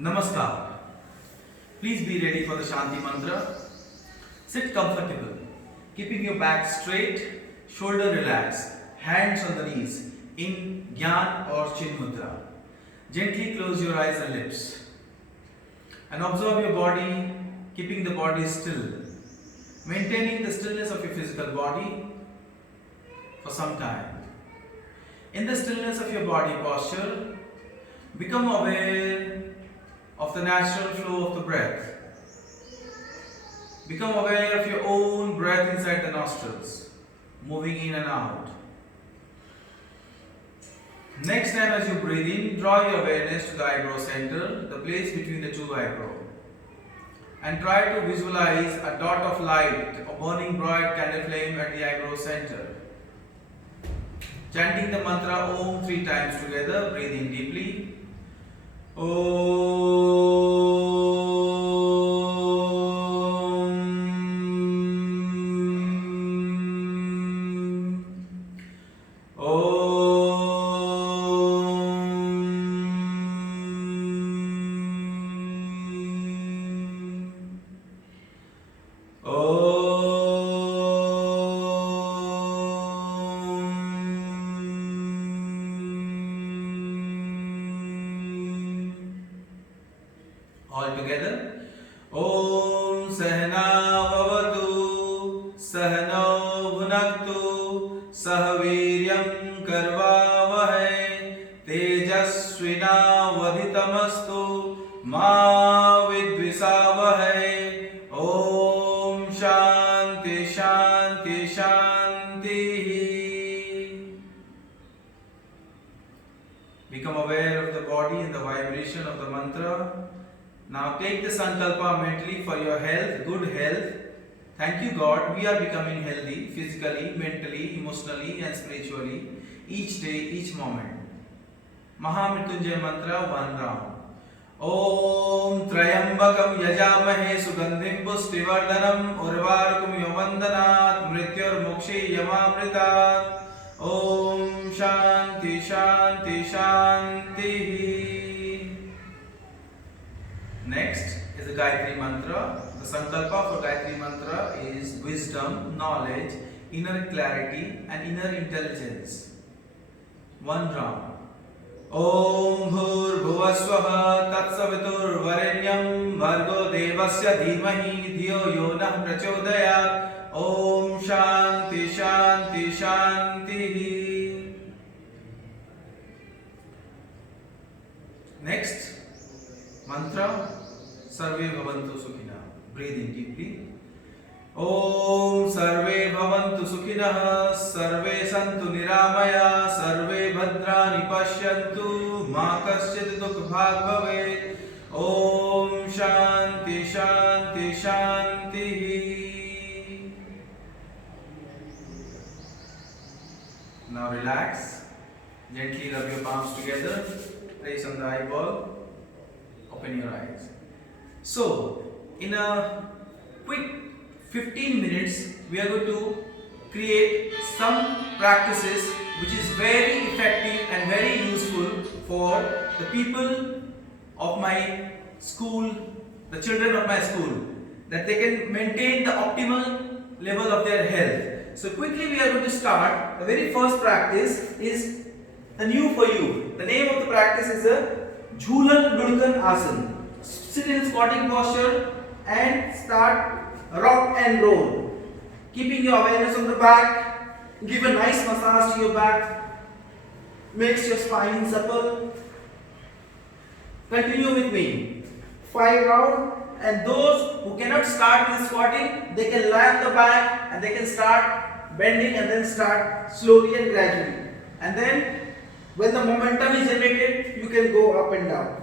Namaskar. Please be ready for the Shanti Mantra. Sit comfortable, keeping your back straight, shoulder relaxed, hands on the knees in Gyan or Chin Mudra. Gently close your eyes and lips and observe your body, keeping the body still, maintaining the stillness of your physical body for some time. In the stillness of your body posture, become aware of the natural flow of the breath. Become aware of your own breath inside the nostrils, moving in and out. Next time as you breathe in, draw your awareness to the eyebrow center, the place between the two eyebrows. And try to visualize a dot of light, a burning bright candle flame at the eyebrow center. Chanting the mantra Om 3 times together, breathing deeply. All together. Om Sahna Vavatu Sahno Bhunaktu Sahaviryam Karvavahai Tejasvina Vaditamastu Ma Vidvisavahai. Om Shanti Shanti Shanti. Become aware of the body and the vibration of the mantra. Now take the sankalpa mentally for your health, good health. Thank you God, we are becoming healthy physically, mentally, emotionally and spiritually each day, each moment. Mahamrityunjay mantra 1 round. Om Trayambakam Yajamahe Sugandhim Pushtivardhanam Urvarukum Yavandanat Mrityur Mokshi Yamamritat. Om Shanti Shanti Shanti. Next is the Gayatri Mantra. The Sankalpa for Gayatri Mantra is wisdom, knowledge, inner clarity and inner intelligence. 1 round. Om Bhur Bhuvaswaha Tatsavitur Varenyam Bhargo Devasya Dhimahi Dhiyo Yonah Prachodayat. Om Shanti Shanti Shanti. Next mantra Sarve Bhavantu Sukhina. Breathe in deeply. Om Sarve Bhavantu Sukhina Sarve Santu Niramaya Sarve Bhadrani Pashyantu Ma Kaschit Dukh Bhag Bhave. Om Shanti Shanti Shanti. Now relax. Gently rub your palms together. Place on the eyeball. Open your eyes. So, in a quick 15 minutes, we are going to create some practices which is very effective and very useful for the people of my school, the children of my school, that they can maintain the optimal level of their health. So quickly we are going to start. The very first practice is the new for you. The name of the practice is a Jhulan Ludkan Asana. Sit in squatting posture and start rock and roll. Keeping your awareness on the back. Give a nice massage to your back. Makes your spine supple. Continue with me. 5 rounds. And those who cannot start with squatting, they can lie on the back and they can start bending and then start slowly and gradually. And then when the momentum is generated, you can go up and down.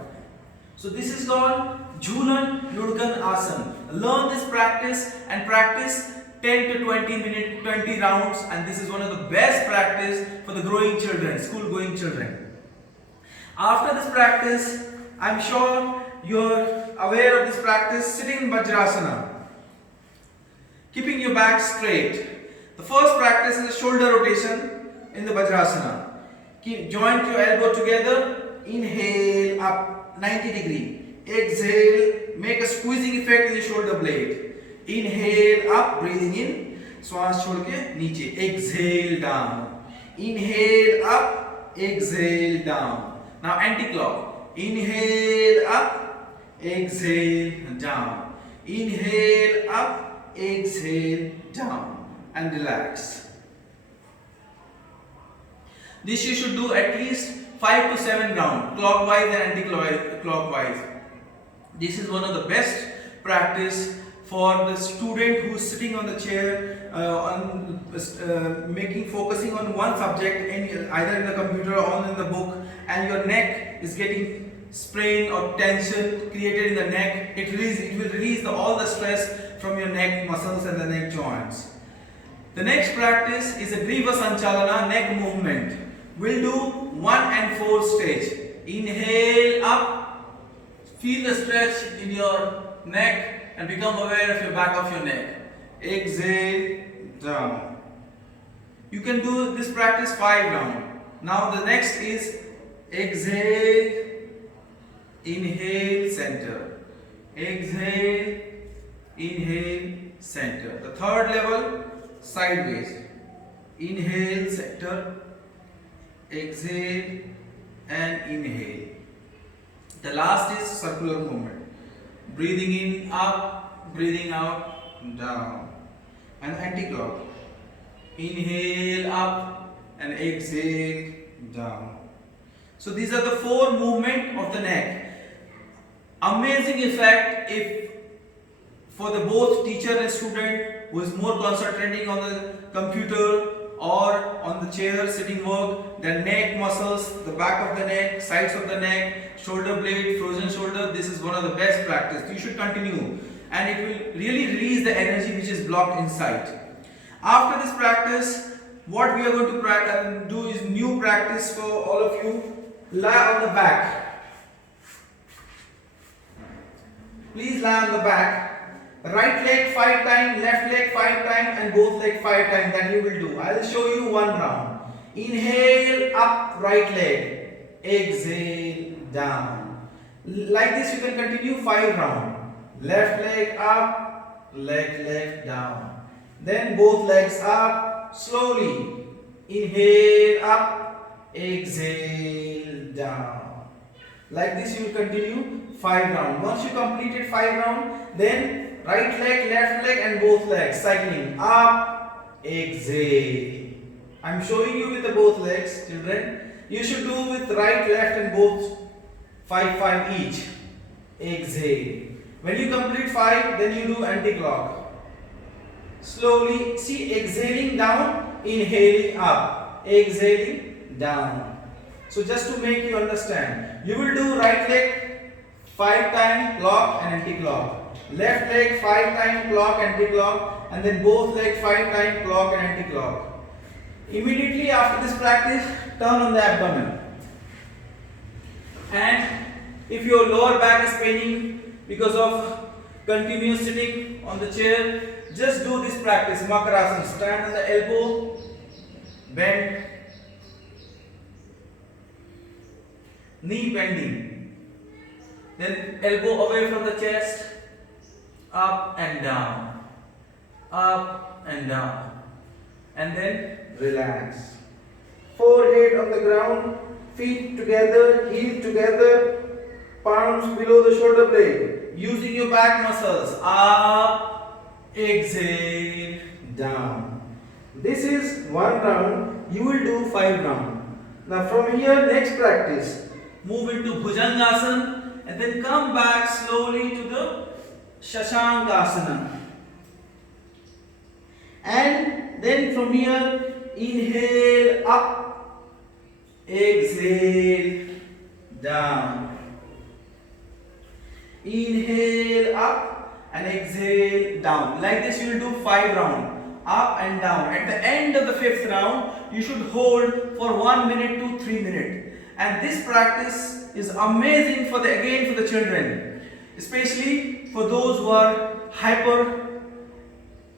So this is called Jhulan Ludkan Asana. Learn this practice and practice 10 to 20 minutes, 20 rounds, and this is one of the best practice for the growing children, school going children. After this practice, I am sure you are aware of this practice, sitting in Vajrasana. Keeping your back straight. The first practice is a shoulder rotation in the Vajrasana. Joint your elbow together, inhale up 90 degree. exhale, make a squeezing effect in the shoulder blade. Inhale up, breathing in, श्वास छोड़ के नीचे, exhale down. Inhale up, exhale down. Now anti-clock. Inhale up, exhale down. Inhale up, exhale down, and relax. This you should do at least 5 to 7 rounds, clockwise and anti-clockwise. This is one of the best practice for the student who is sitting on the chair, focusing on one subject, either in the computer or in the book, and your neck is getting sprain or tension created in the neck. It will release all the stress from your neck muscles and the neck joints. The next practice is a Griva Sanchalana, neck movement. We'll do 1 and 4 stage. Inhale up, feel the stretch in your neck and become aware of your back of your neck. Exhale down. You can do this practice 5 rounds. Now the next is exhale, inhale, center. Exhale, inhale, center. The third level, sideways. Inhale, center. Exhale and inhale. The last is circular movement. Breathing in, up, breathing out, down. And anti-clock. Inhale up and exhale down. So these are the 4 movements of the neck. Amazing effect if for the both teacher and student who is more concentrating on the computer or on the chair sitting work, the neck muscles, the back of the neck, sides of the neck, shoulder blade, frozen shoulder. This is one of the best practice. You should continue, and it will really release the energy which is blocked inside. After this practice, what we are going to do is new practice for all of you. Lie on the back. Please lie on the back. Right leg 5 times, left leg 5 times, and both leg 5 times. That you will do. I will show you one round. Inhale up, right leg. Exhale down. Like this you can continue 5 rounds. Left leg up, leg down. Then both legs up, slowly. Inhale up, exhale down. Like this you will continue 5 rounds. Once you completed 5 rounds, then right leg, left leg and both legs cycling up, exhale. I am showing you with the both legs, children. You should do with right, left and both 5 each. Exhale. When you complete 5, then you do anti-clock. Slowly, see, exhaling down, inhaling up, exhaling down. So just to make you understand, you will do right leg 5 times clock and anti-clock, left leg 5 times clock, anti-clock, and then both legs 5 times clock and anti-clock. Immediately after this practice, turn on the abdomen. And if your lower back is paining because of continuous sitting on the chair, just do this practice, Makarasana. Stand on the elbow, bend, knee bending, then elbow away from the chest, up and down, and then relax. Forehead on the ground, feet together, heels together, palms below the shoulder blade. Using your back muscles, up, exhale, down. This is 1 round. You will do 5 rounds. Now from here, next practice. Move into Bhujangasana and then come back slowly to the Shashankasana. And then from here, inhale up, exhale down. Inhale up and exhale down. Like this you will do 5 rounds, up and down. At the end of the 5th round, you should hold for 1 minute to 3 minutes. And this practice is amazing for the children, especially for those who are hyper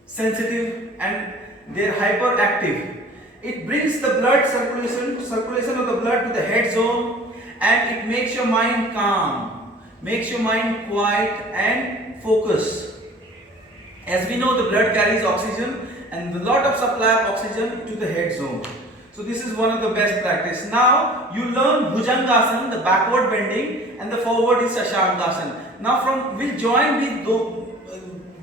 sensitive and they're hyperactive. It brings the blood circulation of the blood to the head zone, and it makes your mind calm. makes your mind quiet and focus. As we know, the blood carries oxygen and a lot of supply of oxygen to the head zone. So this is one of the best practice. Now you learn Bhujangasana, the backward bending, and the forward is Shashankasana. Now we'll join with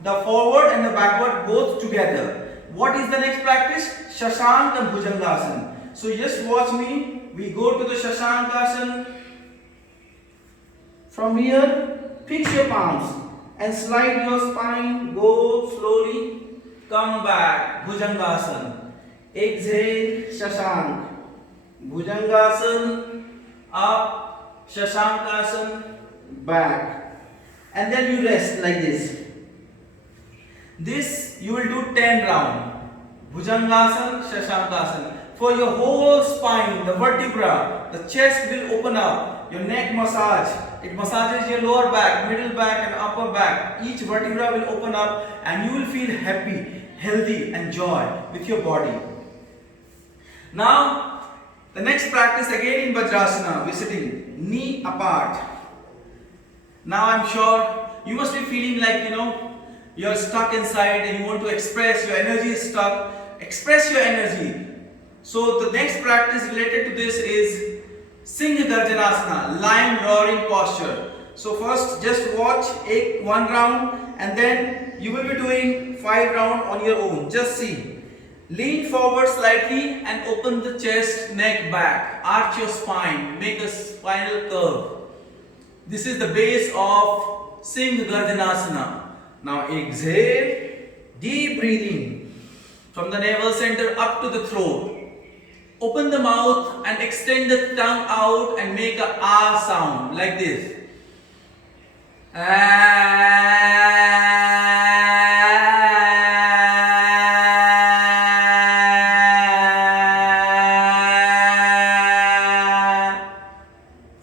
the forward and the backward both together. What is the next practice? Shashank and Bhujangasana. So just watch me. We go to the Shashankasana. From here, fix your palms and slide your spine. Go slowly. Come back. Bhujangasana. Exhale. Shashank. Bhujangasana. Up. Shashankasana. Back. And then you rest like this. This you will do 10 rounds. Bhujangasana, Shashankasana. For your whole spine, the vertebra, the chest will open up. Your neck massage. It massages your lower back, middle back and upper back. Each vertebra will open up and you will feel happy, healthy and joy with your body. Now, the next practice again in Vajrasana, we're sitting knee apart. Now I'm sure you must be feeling like, you're stuck inside and you want to express, your energy is stuck. Express your energy. So the next practice related to this is Singha Garjanasana, lion roaring posture. So first just watch one round and then you will be doing 5 rounds on your own. Just see. Lean forward slightly and open the chest, neck back. Arch your spine, make a spinal curve. This is the base of Singha Garjanasana. Now exhale, deep breathing from the navel center up to the throat. Open the mouth and extend the tongue out and make a ah sound like this.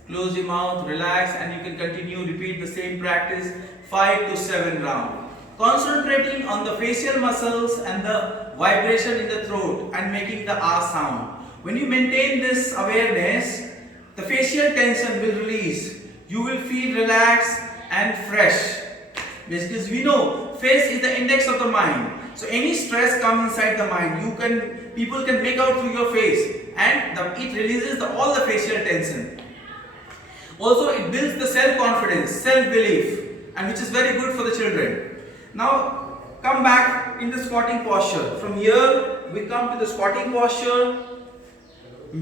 Close your mouth, relax, and you can continue, repeat the same practice 5 to 7 rounds. Concentrating on the facial muscles and the vibration in the throat and making the ah sound. When you maintain this awareness, the facial tension will release. You will feel relaxed and fresh. Because we know face is the index of the mind. So any stress comes inside the mind, people can make out through your face, and it releases all the facial tension. Also, it builds the self-confidence, self-belief, and which is very good for the children. Now, come back in the squatting posture. From here, we come to the squatting posture.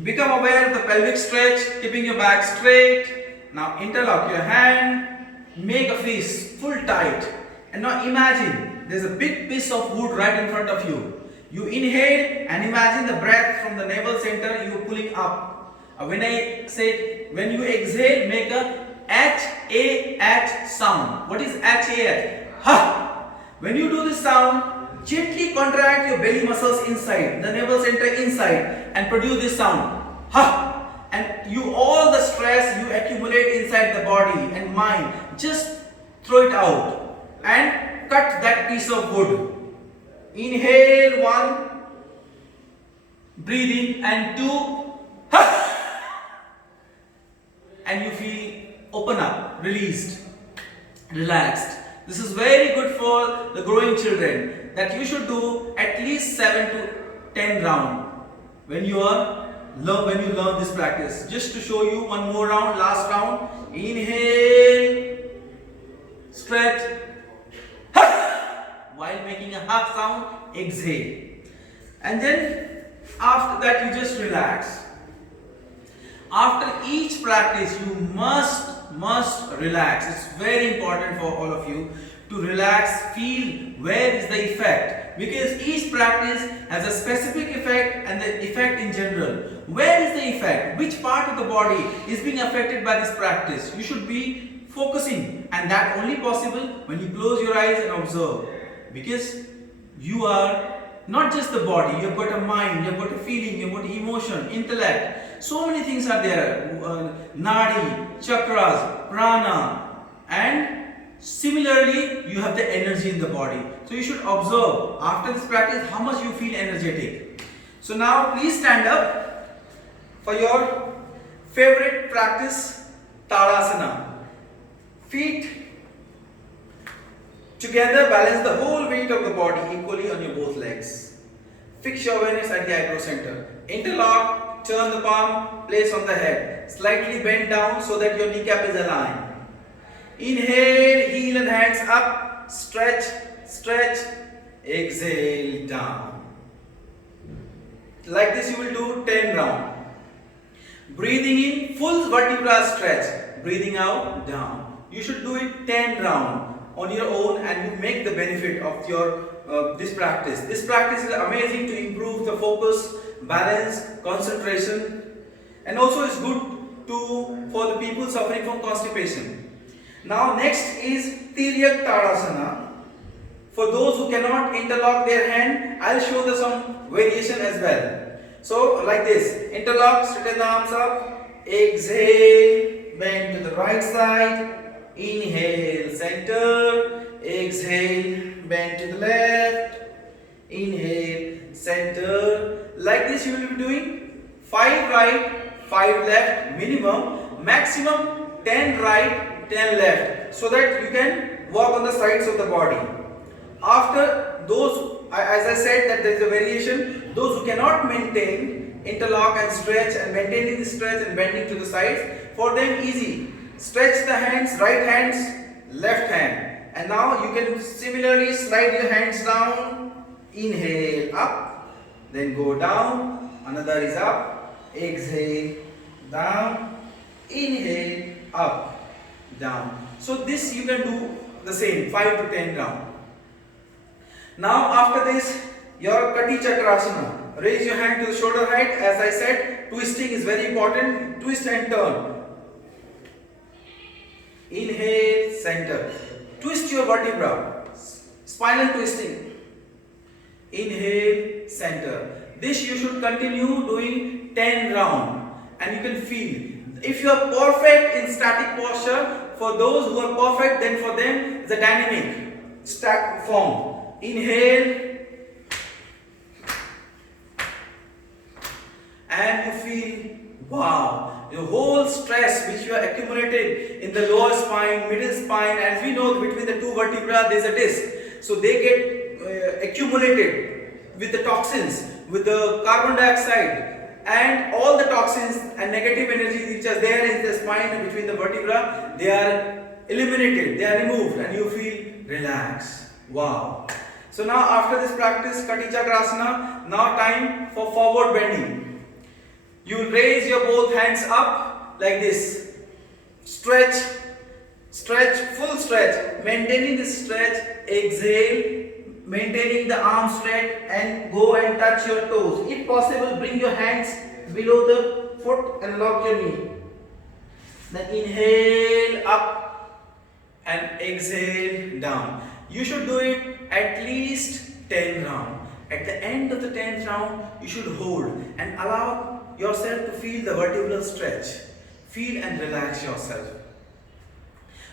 Become aware of the pelvic stretch, keeping your back straight. Now, interlock your hand, make a fist full tight. And now imagine there's a big piece of wood right in front of you. You inhale and imagine the breath from the navel center you are pulling up. When you exhale, make a H-A-H sound. What is H-A-H? Ha! When you do this sound, gently contract your belly muscles inside, the navel center inside, and produce this sound. Ha! And all the stress you accumulate inside the body and mind, just throw it out and cut that piece of wood. Inhale 1, breathe in, and 2, ha! And you feel open up, released, relaxed. This is very good for the growing children, that you should do at least 7 to 10 rounds when you learn this practice. Just to show you one more round, last round. Inhale, stretch, while making a ha sound, exhale. And then after that you just relax. After each practice you must relax. It's very important for all of you to relax, feel where is the effect, because each practice has a specific effect and the effect in general. Where is the effect? Which part of the body is being affected by this practice? You should be focusing, and that only possible when you close your eyes and observe, because you are not just the body, you've got a mind, you've got a feeling, you've got emotion, intellect. So many things are there. Nadi, chakras, prana, and similarly you have the energy in the body. So you should observe after this practice how much you feel energetic. So now please stand up for your favorite practice, Tadasana. Feet together, balance the whole weight of the body equally on your both legs. Fix your awareness at the eyebrow center. Interlock, turn the palm, place on the head. Slightly bend down so that your kneecap is aligned. Inhale, heel and hands up, stretch, stretch, exhale, down. Like this you will do 10 rounds. Breathing in, full vertebra stretch. Breathing out, down. You should do it 10 rounds on your own and you make the benefit of your this practice. This practice is amazing to improve the focus, balance, concentration, and also is good for the people suffering from constipation. Now next is Tiryak Tadasana. For those who cannot interlock their hand, I'll show some variation as well. So like this, interlock, straighten the arms up, exhale, bend to the right side, inhale, center, exhale, bend to the left, inhale, center. Like this you will be doing 5 right, 5 left minimum, maximum 10 right, 10 left, so that you can walk on the sides of the body. After those, as I said that there is a variation, those who cannot maintain interlock and stretch and maintaining the stretch and bending to the sides, for them easy. Stretch the hands, right hands, left hand. And now you can similarly slide your hands down, inhale up, then go down, another is up, exhale, down, inhale, up, down. So this you can do the same 5 to 10 rounds. Now after this, your Kati Chakrasana. Raise your hand to the shoulder height. As I said, twisting is very important. Twist and turn. Inhale, center. Twist your vertebra. Spinal twisting. Inhale, center. This you should continue doing 10 rounds. And you can feel. If you are perfect in static posture, for those who are perfect, then for them it's a dynamic stack form. Inhale and you feel, wow, your whole stress which you have accumulated in the lower spine, middle spine, as we know between the two vertebrae there is a disc, so they get accumulated with the toxins, with the carbon dioxide and all the toxins and negative energies which are there in the spine between the vertebrae, they are eliminated, they are removed and you feel relaxed. Wow. So now after this practice, Kati Chakrasana, now time for forward bending. You will raise your both hands up like this. Stretch, stretch, full stretch. Maintaining this stretch, exhale, maintaining the arm straight and go and touch your toes. If possible, bring your hands below the foot and lock your knee. Then inhale up and exhale down. You should do it at least 10 rounds. At the end of the 10th round, you should hold and allow yourself to feel the vertebral stretch. Feel and relax yourself.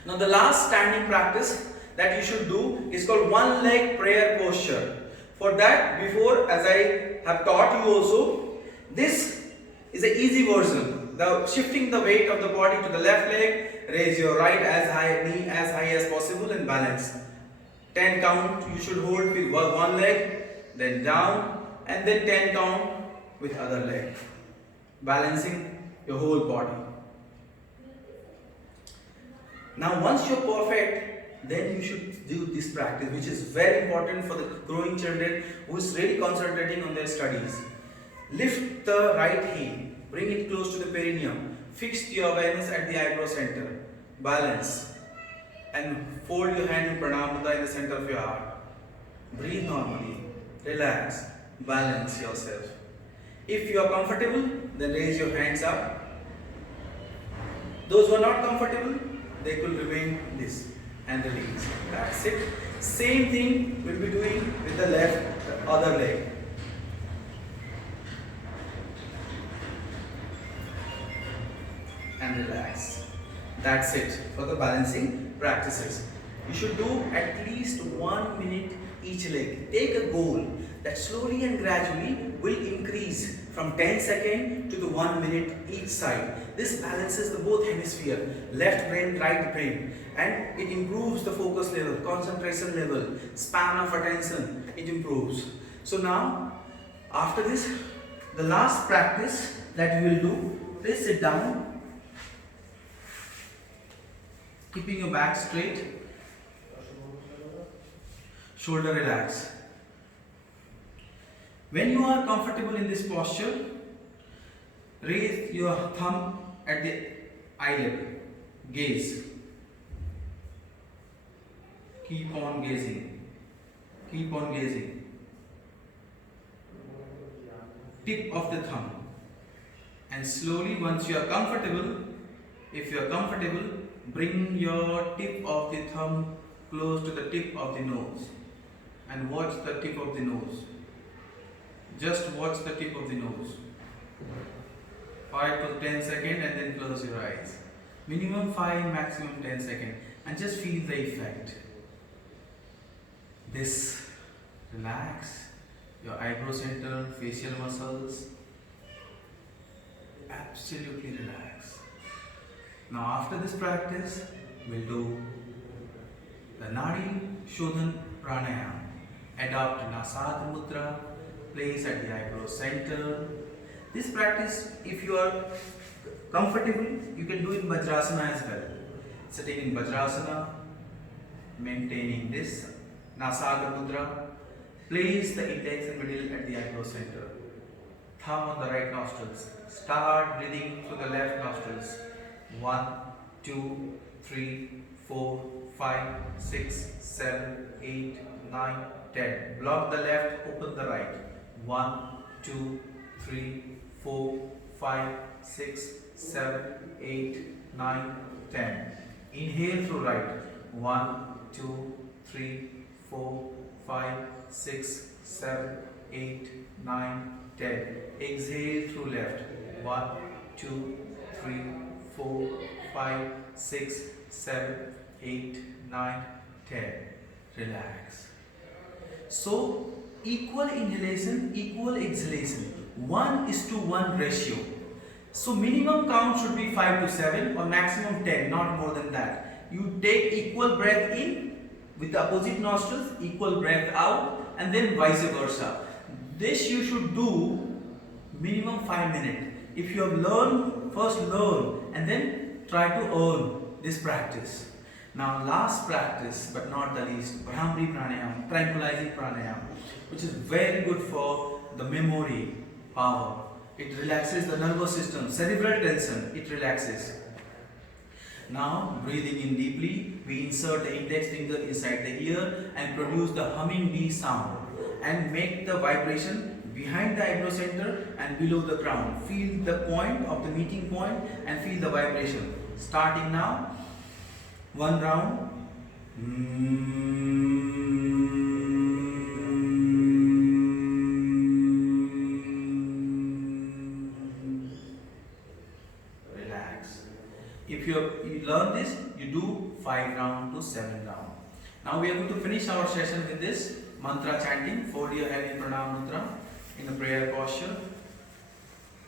Now the last standing practice that you should do is called one leg prayer posture. For that, before, as I have taught you also, this is an easy version. The shifting the weight of the body to the left leg, raise your right knee as high as possible and balance. 10 count you should hold with one leg, then down, and then 10 count with other leg, balancing your whole body. Now once you're perfect, then you should do this practice, which is very important for the growing children who is really concentrating on their studies. Lift the right heel, bring it close to the perineum, fix your awareness at the eyebrow center, balance. And fold your hand in Pranam Mudra in the center of your heart. Breathe normally, relax, balance yourself. If you are comfortable, then raise your hands up. Those who are not comfortable, they could remain this and release. That's it. Same thing we'll be doing with the the other leg. And relax. That's it for the balancing practices. You should do at least 1 minute each leg. Take a goal that slowly and gradually will increase from 10 seconds to the 1 minute each side. This balances the both hemisphere, left brain, right brain, and it improves the focus level, concentration level, span of attention, it improves. So now, after this, the last practice that we will do, please sit down, keeping your back straight, shoulder relax. When you are comfortable in this posture, raise your thumb at the eyelid, gaze. Keep on gazing, keep on gazing. Tip of the thumb, and slowly, once you are comfortable, if you are comfortable, bring your tip of the thumb close to the tip of the nose and watch the tip of the nose. Just watch the tip of the nose. 5 to 10 seconds and then close your eyes. Minimum 5, maximum 10 seconds, and just feel the effect. This relax your eyebrow center, facial muscles. Absolutely relax. Now after this practice, we'll do the Nadi Shodhan Pranayama. Adopt Nasad Mudra, place at the eyebrow center. This practice, if you are comfortable, you can do in Vajrasana as well. Sitting in Vajrasana, maintaining this Nasad Mudra. Place the index and middle at the eyebrow center. Thumb on the right nostrils. Start breathing through the left nostrils. 1, 2, 3, 4, 5, 6, 7, 8, 9, 10. Block the left, open the right. 1, 2, 3, 4, 5, 6, 7, 8, 9, 10. Inhale through right. 1, 2, 3, 4, 5, 6, 7, 8, 9, 10. Exhale through left. 1, 2, 3, 4, 5, 6, 7, 8, 9, 10. Relax. So, equal inhalation, equal exhalation. 1:1 ratio. So, minimum count should be 5 to 7 or maximum 10, not more than that. You take equal breath in with the opposite nostrils, equal breath out, and then vice versa. This you should do minimum 5 minutes. If you have learned, first learn and then try to earn this practice. Now last practice but not the least, Bhramari Pranayama, tranquilizing pranayama, which is very good for the memory power. It relaxes the nervous system, cerebral tension, it relaxes. Now breathing in deeply, we insert the index finger inside the ear and produce the humming D sound and make the vibration behind the eyebrow center and below the crown. Feel the point of the meeting point and feel the vibration. Starting now, one round. Relax. If you learn this, you do 5 rounds to 7 rounds. Now we are going to finish our session with this mantra chanting. Fold your head in pranam mudra in the prayer posture,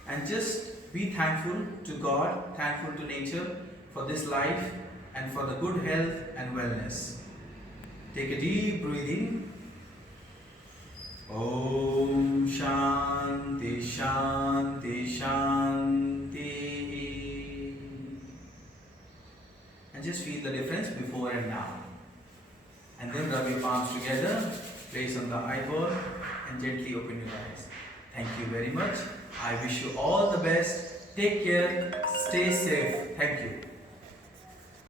and just be thankful to God, thankful to nature for this life and for the good health and wellness. Take a deep breath in. Om Shanti Shanti Shanti. And just feel the difference before and now. And then rub your palms together, place on the eyeball, and gently open your eyes. Thank you very much. I wish you all the best. Take care. Stay safe. Thank you.